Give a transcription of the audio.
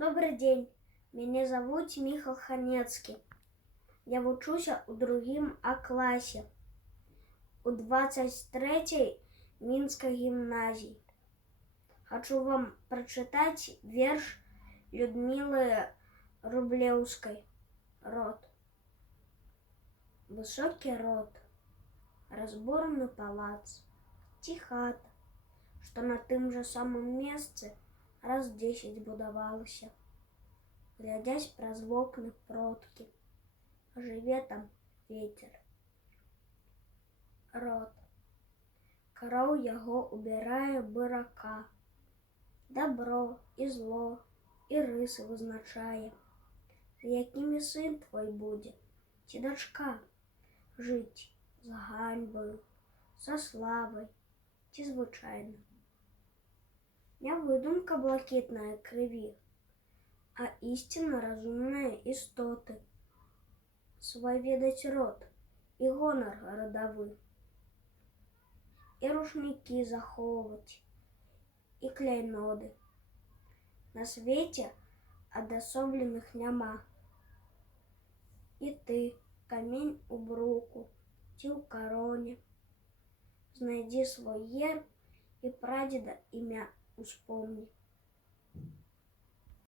Добрый день, мяне завуць Міхал Ханецкі. Я вучуся ў другім А-класе у 23-й Мінскай гімназіі. Хачу вам прачытаць верш Людмілы Рублеўскай «Род». Высокі род, разбураны палац, ці хата, што на тым жа самым месцы раз 10 будавалася. Глядзяць праз вокны продкі, жыве там вецер. Род. Кроў яго убірае бурака, дабро і зло і рысы вызначае. З якімі сын твой будзе, ці дачка, жыць з ганьбаю, са славай ці звычайна. Не выдумка блакітная крыві, а ісціна разумныя істоты. Свой ведаць род і гонар радавы. І рушнікі захоўваць, і кляйноды. На свеце адасобленых няма. І ты, камень у бруку ці ў кароне, знайдзі свой герб і прадзеда імя успомні.